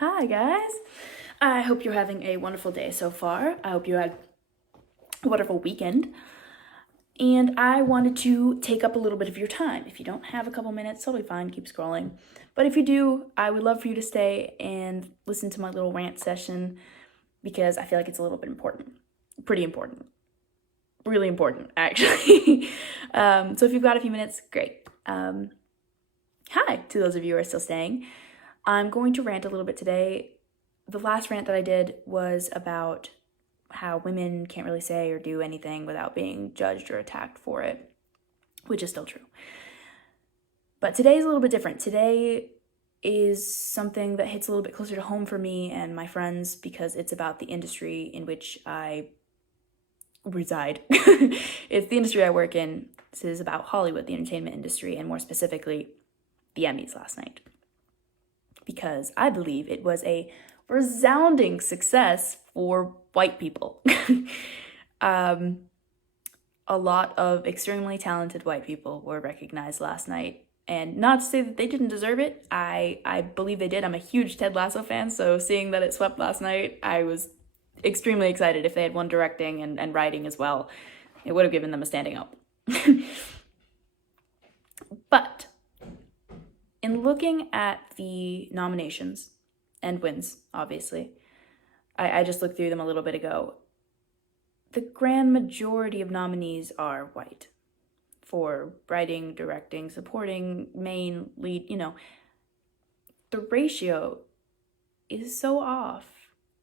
Hi guys! I hope you're having a wonderful day so far. I hope you had a wonderful weekend. And I wanted to take up a little bit of your time. If you don't have a couple minutes, totally fine, keep scrolling. But if you do, I would love for you to stay and listen to my little rant session because I feel like it's a little bit important. Pretty important. Really important, actually. So if you've got a few minutes, great. Hi to those of you who are still staying. I'm going to rant a little bit today. The last rant that I did was about how women can't really say or do anything without being judged or attacked for it, which is still true. But today is a little bit different. Today is something that hits a little bit closer to home for me and my friends because it's about the industry in which I reside. It's the industry I work in. This is about Hollywood, the entertainment industry, and more specifically, the Emmys last night. Because I believe it was a resounding success for white people. A lot of extremely talented white people were recognized last night. And not to say that they didn't deserve it. I believe they did. I'm a huge Ted Lasso fan, so seeing that it swept last night, I was extremely excited. If they had won directing and writing as well, it would have given them a standing up. But in looking at the nominations and wins, obviously, I just looked through them a little bit ago. The grand majority of nominees are white for writing, directing, supporting, main, lead, The ratio is so off.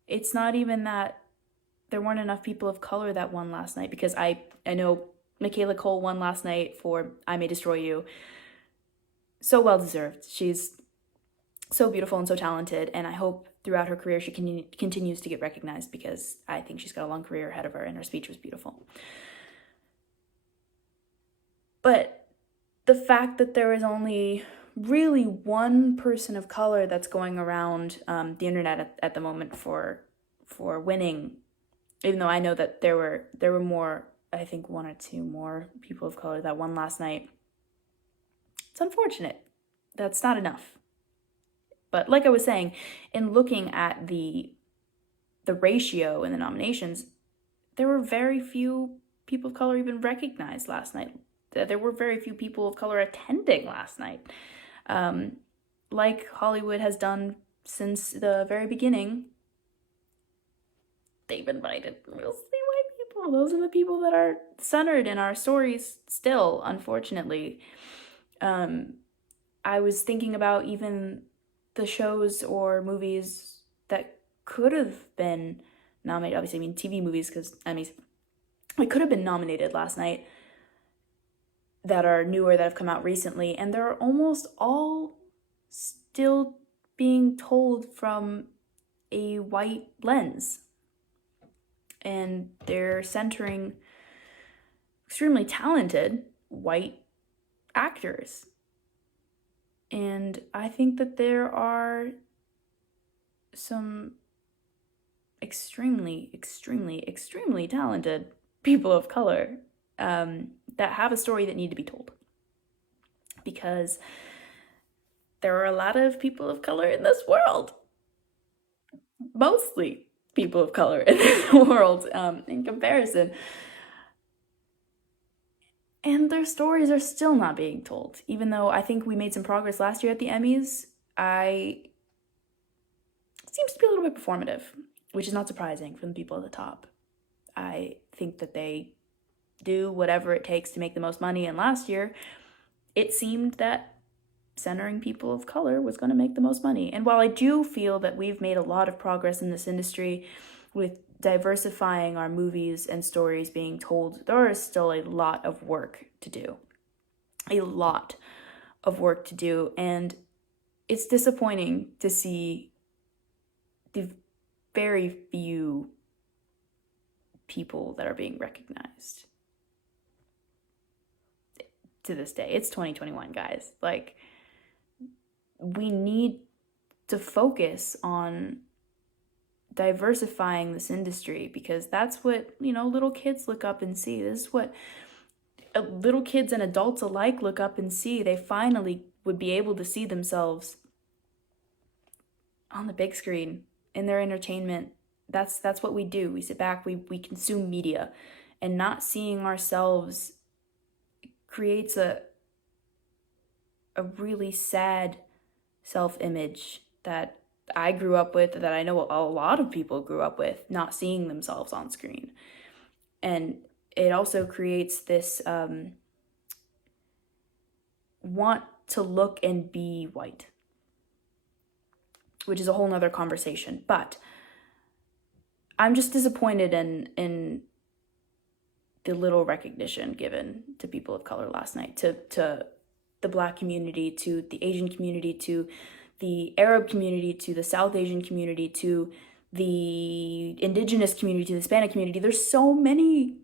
It's not even that there weren't enough people of color that won last night, because I know Michaela Cole won last night for I May Destroy You. So well deserved. She's so beautiful and so talented, and I hope throughout her career she continues to get recognized, because I think she's got a long career ahead of her, and her speech was beautiful. But the fact that there is only really one person of color that's going around the internet at the moment for winning, even though I know that there were more, I think one or two more people of color that won last night. It's unfortunate. That's not enough. But like I was saying, in looking at the ratio in the nominations, there were very few people of color even recognized last night. There were very few people of color attending last night. Like Hollywood has done since the very beginning, they've invited mostly white people. Those are the people that are centered in our stories still, unfortunately. I was thinking about even the shows or movies that could have been nominated. Obviously, I mean TV movies, because Emmys. It could have been nominated last night that are newer, that have come out recently, and they're almost all still being told from a white lens. And they're centering extremely talented white actors. And I think that there are some extremely, extremely, extremely talented people of color that have a story that need to be told. Because there are a lot of people of color in this world. Mostly people of color in this world in comparison. And their stories are still not being told. Even though I think we made some progress last year at the Emmys, it seems to be a little bit performative, which is not surprising from the people at the top. I think that they do whatever it takes to make the most money, and last year it seemed that centering people of color was going to make the most money. And while I do feel that we've made a lot of progress in this industry with diversifying our movies and stories being told, there is still a lot of work to do. A lot of work to do. And it's disappointing to see the very few people that are being recognized to this day. It's 2021, guys. Like, we need to focus on diversifying this industry, because that's what, little kids look up and see. This is what little kids and adults alike look up and see. They finally would be able to see themselves on the big screen in their entertainment. That's what we do. We sit back, we consume media, and not seeing ourselves creates a really sad self-image that I grew up with, that I know a lot of people grew up with, not seeing themselves on screen. And it also creates this want to look and be white, which is a whole nother conversation. But I'm just disappointed in the little recognition given to people of color last night, to the Black community, to the Asian community, to the Arab community, to the South Asian community, to the Indigenous community, to the Hispanic community. There's so many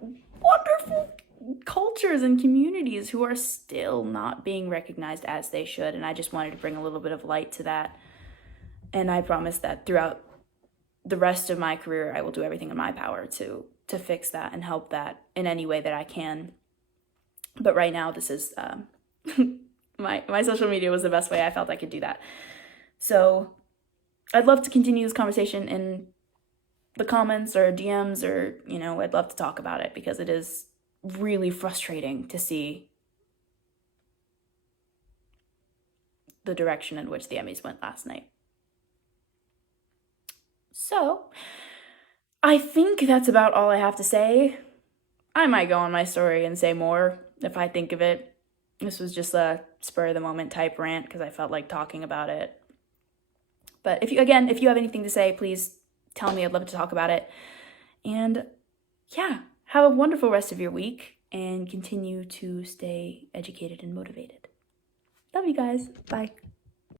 wonderful cultures and communities who are still not being recognized as they should, and I just wanted to bring a little bit of light to that. And I promise that throughout the rest of my career, I will do everything in my power to fix that and help that in any way that I can. But right now, this is my social media was the best way I felt I could do that. So I'd love to continue this conversation in the comments or DMs, or, you know, I'd love to talk about it, because it is really frustrating to see the direction in which the Emmys went last night. So I think that's about all I have to say. I might go on my story and say more if I think of it. This was just a spur of the moment type rant because I felt like talking about it. But if you have anything to say, please tell me. I'd love to talk about it. And yeah, have a wonderful rest of your week and continue to stay educated and motivated. Love you guys. Bye.